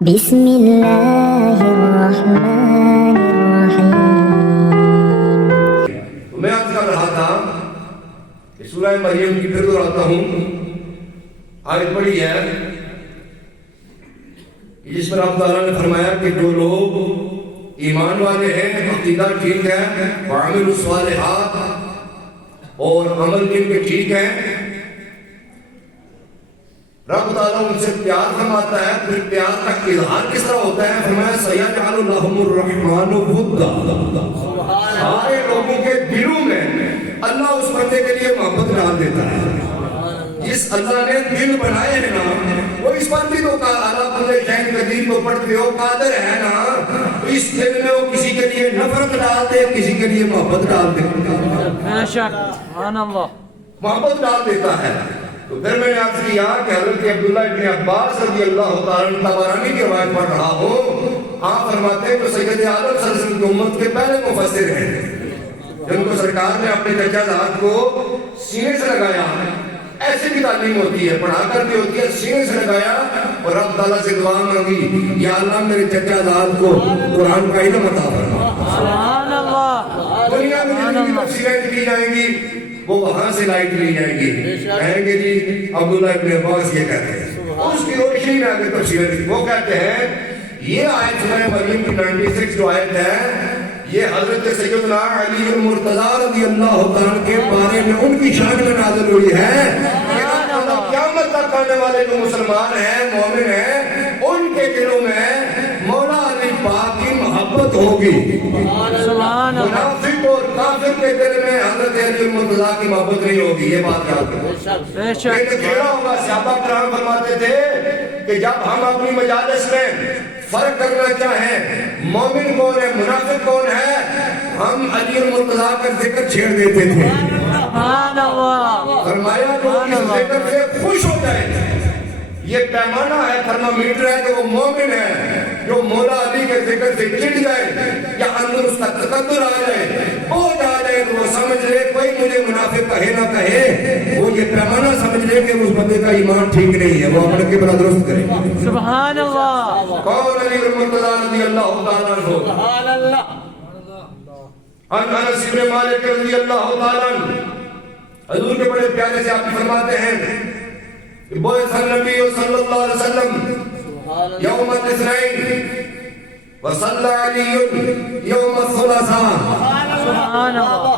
بسم اللہ الرحمن الرحیم۔ میں عرض کر رہا تھا کہ سورہ مریم کی پھر دہراتا ہوں، آیت پڑھی ہے جس پر اللہ تعالیٰ نے فرمایا کہ جو لوگ ایمان والے ہیں، عقیدہ ٹھیک ہے، وعملوا الصالحات اور عمل جن کے ٹھیک ہیں، رب تعالیٰ ان سے پیار فرماتا ہے۔ پھر پیار کا اظہار کس طرح ہوتا ہے؟ فرمایا سَيَجْعَلُ لَهُمُ الرَّحْمَنُ وُدًّا، سارے لوگوں کے دلوں میں اللہ اس بندے کے لیے محبت ڈال دیتا ہے۔ جس اللہ نے دل بنائے ہیں نا، وہ اس بندے کو اعلیٰ کل شیء قدیر کو پڑھتے ہو، قادر ہے نا، تو اس دل میں وہ کسی کے لیے نفرت ڈال دے، کسی کے لیے محبت ڈال دے، بے شک سبحان اللہ، محبت ڈال دیتا ہے۔ تو پھر میں نے عرض کیا کہ حضرت عبداللہ ابن عباس رضی اللہ تعالیٰ عنہ طبرانی کی روایت پڑھ رہا ہوں، آپ فرماتے ہیں کہ سید عالم صلی اللہ علیہ وسلم کی امت کے پہلے مفسر ہیں، جن کو سرکار نے اپنے چچا زاد کو سینے سے لگایا۔ ایسی بھی تعلیم ہوتی ہے، پڑھا کر بھی ہوتی ہے، سینے سے لگایا اور رب تعالیٰ سے دعا مانگی، یا اللہ میرے چچا زاد کو قرآن کا علم عطا فرما۔ سبحان اللہ، دنیا میں جتنی تفسیریں کی جائیں گی وہ وہاں سے لائٹ لی جائیں گی، کہیں گے جی عبداللہ ابن عباس یہ کہتے ہیں، اس کی روشنی میں آگے تفسیریں دی۔ وہ کہتے ہیں یہ آیت سورہ مریم کی 96 جو آیت ہے، یہ حضرت سیدنا علی المرتضیٰ رضی اللہ تعالیٰ کے بارے میں ان کی شان میں نازل ہوئی ہے کہ اللہ قیامت تک آنے والے جو مسلمان ہیں، مومن ہیں، ان کے دلوں میں مولا علی پاک کی محبت ہوگی۔ سبحان اللہ، منافق اور کافر کے دل میں حضرت علی المرتضیٰ کی محبت نہیں ہوگی، یہ بات یاد رکھو۔ بے شک یہ کھیلا ہوگا، صحابہ کرام فرماتے تھے کہ جب ہم اپنی مجالس میں فرق کرنا چاہیں مومن کون ہے منافق کون ہے، ہم علی المرتضیٰ کا ذکر چھیڑ دیتے تھے۔ سبحان اللہ، فرمایا جو اس ذکر سے خوش ہو جائے، یہ پیمانہ ہے، تھرمامیٹر ہے کہ وہ مومن ہے۔ جو مولا علی کے ذکر سے چڑ جائے یا اندر اس کا تقدر آ جائے، بوجھ آ جائے، تو وہ سمجھ لے کوئی مجھے منافق کہے نہ کہے، وہ یہ پیمانہ سمجھ لے کہ اس بندے کا ایمان ٹھیک نہیں ہے، وہ اپنے قبلہ درست کرے۔ سبحان اللہ، کون علی المرتضیٰ رضی اللہ تعالیٰ عنہ؟ سبحان اللہ، عن انس بن مالک رضی اللہ تعالیٰ عنہ، حضور کے بڑے پیارے سے آپ فرماتے ہیں کہ بعث النبی صلی اللہ علیہ وسلم یوم الاثنین وصلی علی یوم الثلاثاء۔ سبحان اللہ،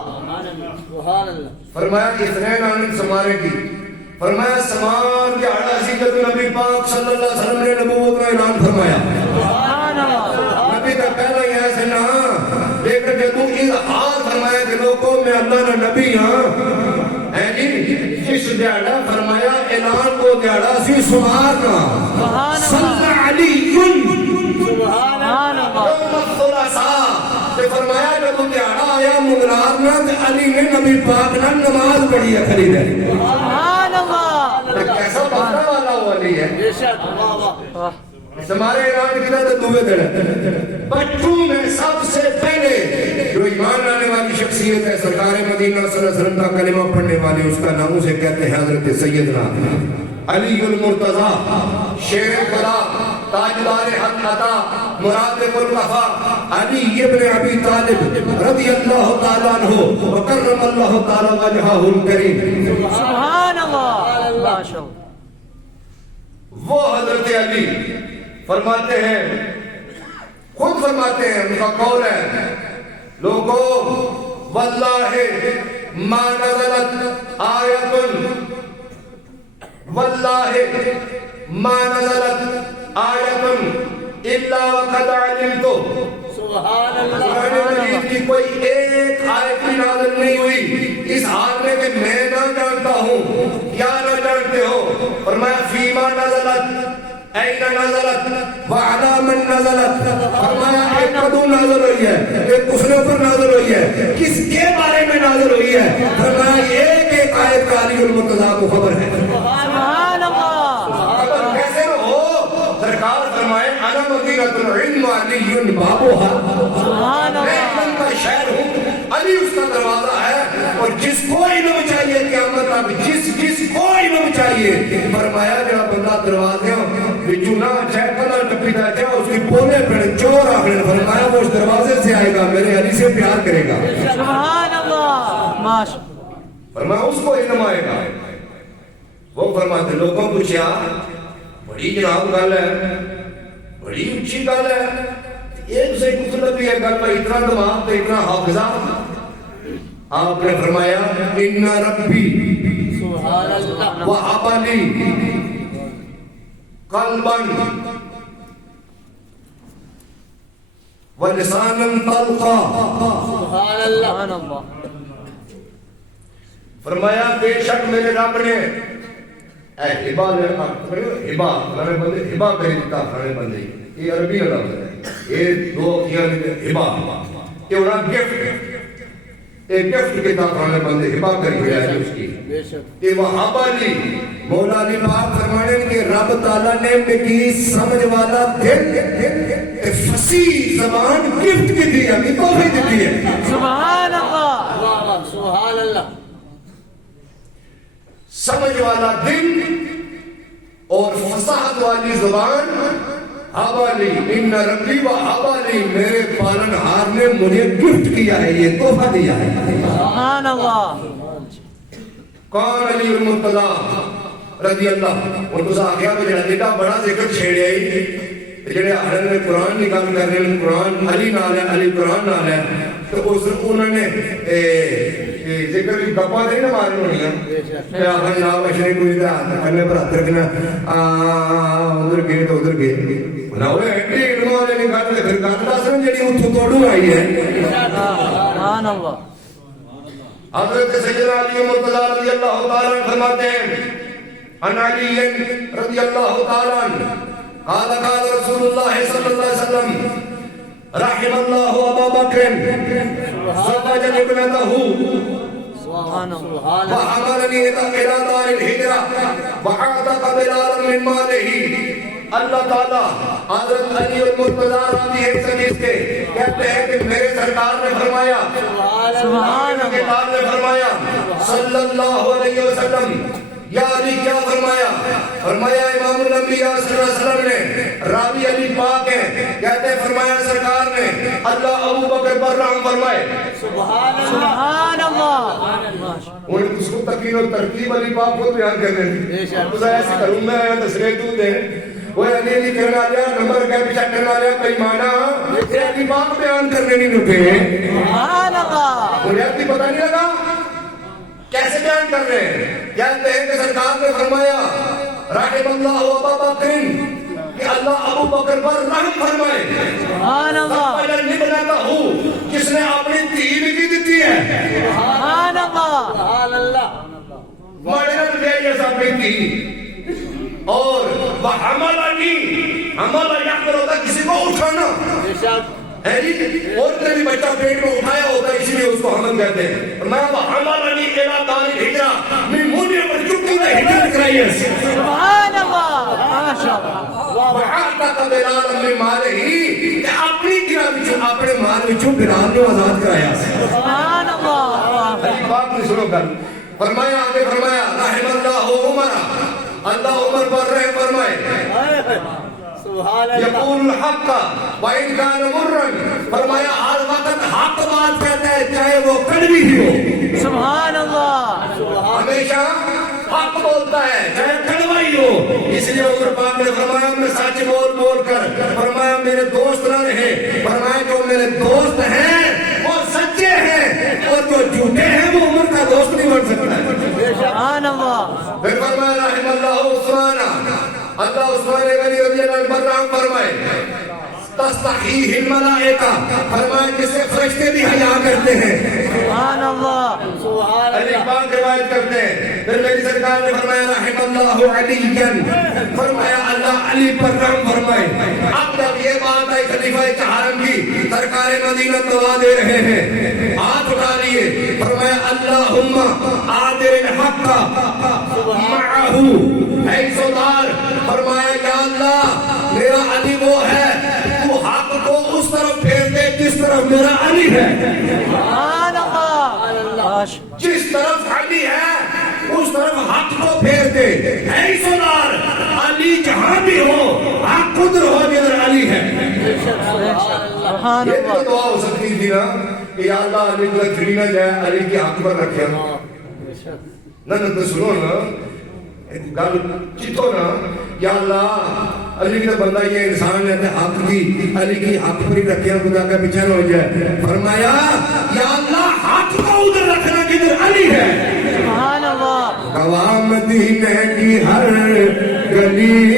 فرمایا کہ اثنین آنے سمارے کی، فرمایا سمان کے 88 جب نبی پاک صلی اللہ علیہ وسلم نے نبوت کا اعلان فرمایا۔ سبحان اللہ، نبی کا پہلا یہ ایسے نہ، لیکن جب تو اظہار فرمایا کہ لوگوں میں اللہ نے نبی ہاں ہے جی، جس دیاڑا فرمایا اعلان کو دیاڑا سی سمار کا صلی علی سبحان اللہ، یوم الثلاثاء، کہ فرمایا جب تو دیاڑا آیا مغرار نہ کہ علی نے نبی پاک نے نماز پڑھی ہے خرید ہے۔ سبحان اللہ، کیسا بہتر والا وہ علی ہے، بے شک واہ، ہمارے اعلان کی طرح دوے دن بچوں میں سب سے پہلے جو ایمان لانے والی شخصیت ہے سرکار مدینہ صلی اللہ علیہ وسلم کا کلمہ پڑھنے والے، اس کا نام اسے کہتے ہیں حضرت سیدنا علی المرتضیٰ، شیر خدا، تاجدار حق عطا، مراتب الوفا، علی ابن ابی طالب رضی اللہ تعالیٰ عنہ وکرم اللہ تعالیٰ وجہہ الکریم۔ سبحان اللہ، ماشاء اللہ، وہ حضرت علی فرماتے ہیں، خود فرماتے ہیں، ان کا قول ہے، لوگو واللہ ما نزلت آیت، واللہ ما نزلت آیت الا وقد علمت۔ سبحان قرآن مجید کی کوئی ایک آیت بھی نازل نہیں ہوئی اس حال میں کہ میں نہ جانتا ہوں۔ کیا نہ جانتے ہو؟ فرمایا فیما نزلت، این نزلت وعلا من نزلت، فرمایا ایک کدو نازل ہوئی ہے، ایک دوسرے پر نازل ہوئی ہے، کس کے بارے میں نازل ہوئی ہے؟ فرمایا ایک ایک آیت کا علی المرتضیٰ کو خبر ہے۔ سبحان اللہ، خبر کیسے نہ ہو؟ سرکار فرمائے انا مدینۃ العلم علی بابوہا، سبحان میں اللہ، علم کا شہر ہوں، علی اس کا دروازہ ہے، اور جس کو علم چاہیے قیامت تک، جس کو علم چاہیے، فرمایا جڑا بندہ دروازے بچو نہ اچھا کلر ٹپیتا کیا اس کی پونے پڑے چور آخر فرمایا وہ اس دروازے سے آئے گا میرے علی سے پیار کرے گا سبحان اللہ ماشاء فرمایا اس کو علم آئے گا وہ فرماتے لوگوں پوچھا بڑی جناب گل ہے بڑی اچھی گل ہے ایک سے کچھ لگی ہے گل میں اتنا دماغ تو اتنا حافظہ آپ نے فرمایا ان ربی وہب لی قلبا ولسانا طلقا سبحان اللہ فرمایا بے شک میرے رب نے اے ہبا نے ہبا کھانے بندے ہبا کری دیتا کھانے بندے یہ عربی لفظ ہے یہ دو کیا ہبا یہ انہاں گفٹ ایک گفٹ کے تا کھانے بندے ہبا کری ہویا ہے اس کی یہ وہاب علی مولا علی پاک فرمانے کہ رب تعالیٰ نے میری سمجھ والا دل فصیح زبان گفٹ کی دی ہے توحفے دی ہے سبحان اللہ سبحان اللہ سمجھ والا دل اور فصاحت والی زبان حوالی ان ربی و حوالی میرے پالن ہار نے مجھے گفٹ کیا ہے یہ تحفہ دیا ہے سبحان اللہ کون علی المرتضی رضی اللہ مرتضی آگیا میں جڑا دیتا بڑا ذکر چھیڑے آئی جڑے آہرن میں قرآن نکال کر رہے ہیں قرآن علی نال ہے علی قرآن نال ہے تو اس انہوں نے ذکر کی گپا نہیں نہ مارن ہونی ہے کہ آخر جناب اشری کوئی دے آنے پر ہاتھ رکھنا ادھر گئے تو ادھر گئے نہ ہوئے اینٹی علموں والے نکال کے پھر گاندہ سن جڑی اتھو توڑو آئی ہے سبحان اللہ حضرت سیدنا علی مرتضی رضی اللہ تعالیٰ فرماتے ہیں ان علی رضی اللہ تعالیٰ قال قال رسول اللہ صلی اللہ علیہ وسلم رحم اللہ ابا بکر زوج ابنته سبحان اللہ وحملني الى دار الهجرة وعتق بلالا من ماله اللہ تعالیٰ حضرت علی المرتضی رضی ایک حدیث کے کہتے ہیں کہ میرے سرکار نے فرمایا سبحان اللہ نے فرمایا صلی اللہ علیہ وسلم یا علی کیا فرمایا فرمایا امام الانبیاء صلی اللہ علیہ وسلم نے راوی علی پاک ہیں کہتے ہیں فرمایا سرکار نے اللہ ابو بکر پر رحم فرمائے سبحان اللہ انہیں اس کو تقین و ترتیب علی پاک کو بیان کرنے دی تو ایسے کروں میں آیا تصریح تو دیں وہ علی علی کرنا لیا نمبر کا پیچھا کرنا لیا پیمانہ علی پاک بیان کرنے نہیں نکے سبحان اللہ انہیں اپنی پتہ نہیں لگا کیسے بیان کر رہے ہیں کہتے ہیں کہ سرکار نے فرمایا رحم اللہ ابا بکر کہ اللہ ابو بکر پر رحم فرمائے سبحان اللہ اگر نہیں بناتا ہوں جس نے اپنی تیر کی دیتی ہے سبحان اللہ سبحان اللہ مارے نہ دے یہ سب کی اور وہ حملنی حمل یحمل ہوتا کسی کو اٹھانا ہے جی اور بھی بچہ پیٹ میں اٹھایا ہوتا ہے اسی لیے اس کو حمل کہتے ہیں میں وہ حملنی الى دار الهجرة میں مجھے پر چکی نے ہجرت کرائی ہے سبحان اللہ ماشاءاللہ وعتق بلالا من مالہ کہ اپنی گرہ بچوں اپنے مال بچوں بلال نے آزاد کرایا سبحان اللہ علی پاک نے سنو کر فرمایا آگے فرمایا رحم اللہ عمر اللہ عمر پر رحم فرمائے یقول الحق وَإِنْ كَانَ مُرًّا فرمایا ہر وقت حق بات کہتا ہے چاہے وہ کڑوی ہی ہو سبحان اللہ ہمیشہ حق بولتا ہے چاہے کڑوا ہی ہو اس لیے عمر پاک نے فرمایا میں سچ بول بول کر فرمایا میرے دوست نہ رہے فرمایا جو میرے دوست ہیں وہ سچے ہیں اور جو جھوٹے ہیں وہ عمر کا دوست نہیں بن سکتا ہے سبحان اللہ پھر فرمایا رحم اللہ عثمان اللہ عثمان غنی رضی اللہ عنہ پر رحم فرمائے تستحیہ الملائکہ فرمایا جسے فرشتے بھی حیا کرتے ہیں سبحان اللہ علی پاک روایت کرتے ہیں پھر میری سرکار نے فرمایا رحم اللہ علیًا فرمایا اللہ علی پر رحم فرمائے اب جب یہ بات آئی خلیفہ چہارم کی سرکار مدینہ دعا دے رہے ہیں ہاتھ اٹھا لیے فرمایا اللہم عادل الحق معہو اے سودار فرمایا یا اللہ میرا علی وہ ہے تو حق کو اس طرف پھیر دے جس طرف میرا علی ہے سبحان اللہ جس طرف علی ہے اس طرف حق کو پھیر دے اے سودار علی علی جہاں بھی ہو آپ قدر ہو جدھر علی ہے. سبحان یہ تو اللہ. دعا ہو سکتی تھی نا کہ یا اللہ علی کو تھری نہ جائے علی کے حق پر رکھے. نہ تو سنو نا گل چیتو نا یا اللہ علی کا بندہ یہ انسان ہے حق کی علی کی حق پر ہی رکھے خدا کا پیچھے نہ ہو جائے. فرمایا یا اللہ حق کو ادھر رکھنا جدھر علی ہے. سبحان اللہ. گواہ مدینے کی ہر گلی